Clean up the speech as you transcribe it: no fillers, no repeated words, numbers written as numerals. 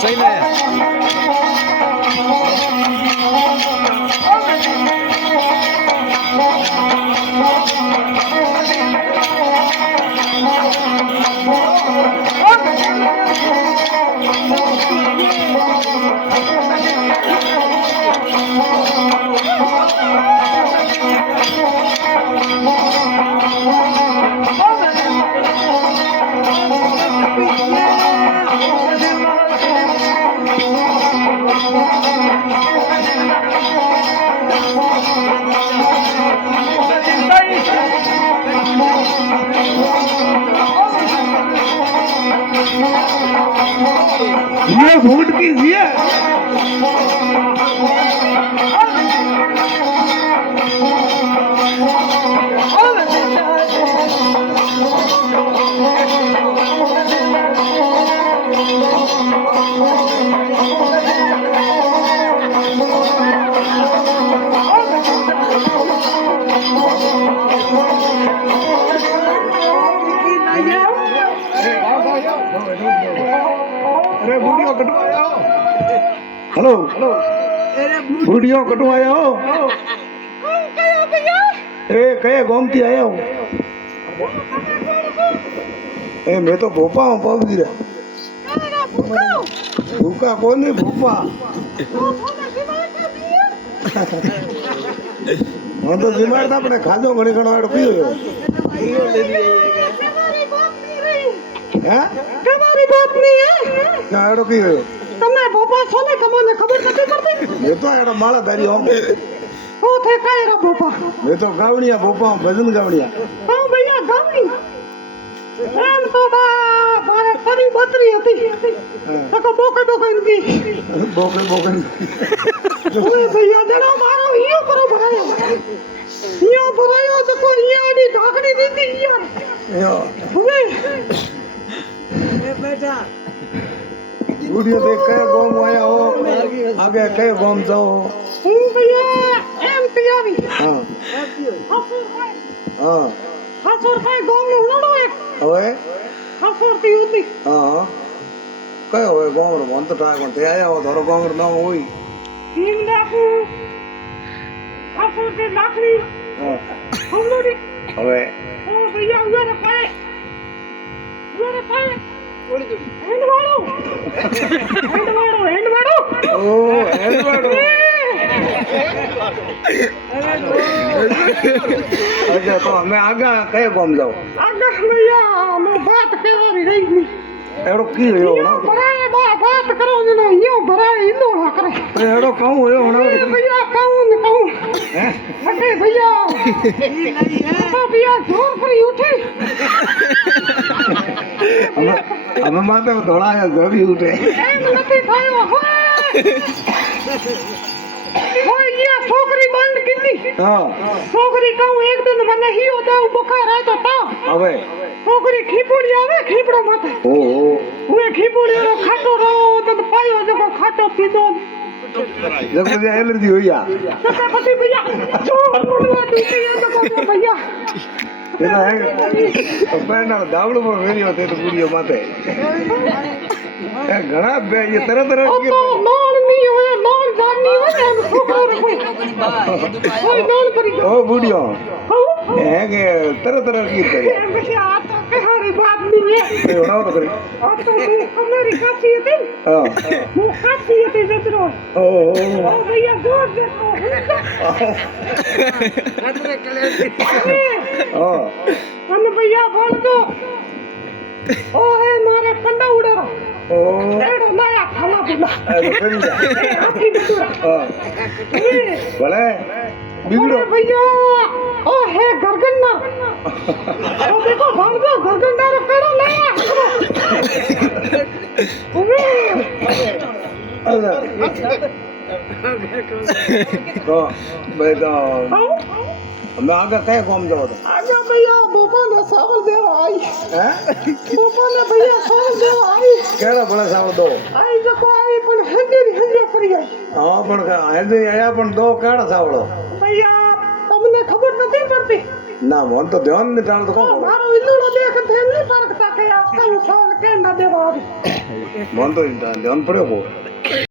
सही में ये वोट कीजिए। अरे वीडियो कटवाया हो। हेलो हेलो वीडियो कटवाया हो। ए कहे गोमती आया हो। ए मैं तो भोपा हूँ पाप गिरा भूखा कौन है भोपा। हाँ तो बीमार था अपने खाजो घड़ी घणो आड़ो पियो है તમારી બાત નહીં હે ना आड़ो पियो તમે બોપા છો ને તમને ખબર નથી પડતી मैं तो आड़ो माला धारी हूँ ઓ થે કાયરા બોપા मैं तो गावड़िया भोपा हूँ भजन गावड़िया હા ભૈયા ગામની એમ તો બા મારે ફરી બતરી હતી તો બોકે બોકે ગઈ बोके बोके ઓય ભૈયા જરા મારો ઈયો કરો ભરાયો ઈયો ભરાયો તો કોઈ ઈયાની ઢાકણી દીધી ઈયા ઓય वीडियो देख के गाँव आया हो आगे कई गाँव जाओ હું ભૈયા એમ તિયાવી हाँ हाँ હાસુર ભાઈ ગામનો ઉનાળો એક હવે હાસુર તી હતી हाँ કયો હોય ગામડો મન તો ટાઈમ તે આયા હો તારો ગામડો ના હોય હિંગ નાખું હાસુર તે લાકડી हाँ હમલોડી હવે ઓ ભૈયા ઉરે પાય હેન્ડ વાળો ઓ હેડવાડો અચ્છા તો અમે આગા કયા ગામ જાવ આગળ ભૈયા મો વાત કેવાની રહી ગઈ એડો કી રહ્યો યો ભરાય બા વાત કરો ને યો ભરાય ઈંદો ના કરે એડો કહું રહ્યો એ હમણાં ભૈયા કહું ને કહું હે અટે ભૈયા ભૈયા જોર કરી ઉઠી અમે માથે ધોળાયા જવી ઉઠે એમ નથી થયો હોય યા છોકરી બંધ કીધી હા છોકરી કહું એક દિન મને હિયો દાવ બુખાર આવ્યો તા હવે છોકરી ખીપુડી આવે ખીપડો માથે ઓહો હું ખીપુડી રો ખાટો રહો તો પાયો જો ખાટો પીધો જગદી એલર્જી હોયા તો પછી ભૈયા જો બોલવા દીધી તો ભૈયા એના હે પેના દાવડો પર વેર્યો તે તો પૂરીઓ માથે એ ઘણા બે એ તરત તરત ઓ તો નોન ની હોય નોન જાની હોય એમ છોકરો કોઈ નોન કરી ઓ બુડિયો હો હે કે તરત તરત ગીત કરે એમ પછી આ તો કહારી વાત નહીં એ ઓનાવ તો કરી આ તો અમારી કાચી હતી હા હું કાચી હતી જતરો ઓ ઓ ભૈયા જોર દેતો ઓ અને ભૈયા બોલતો ઓ હે મારે કંડા ઉડેરો ઓ એડો માયા ખાના બુલા આ તો કરી જા હાથી બુલા હા ભલે બીગડો ભૈયા ओ है गरगन्ना ओ देखो भाग दो गरगन्ना रो पेड़ो ले તો ભાઈ તો અમે આગળ કયા કોમ જવો તો आजा भैया बोपा ने सावल देवा आई હે बोपा ने भैया सावल देवा आई કેળા ભલે સાવ દો आई जको आई पण हंजे पड़ी आई હા પણ હેન્દી આયા પણ દો કેળા સાવડો भैया તમને ખબર નથી પડતી ના મન તો ધ્યાન નહીં તાણ તો ઓ કોણ મારો ઇલ્લુડો દેખ થેલી પરખતા કે આ કયું સાવલ કે ના દેવા આવી મન તો ધ્યાન પડ્યો કો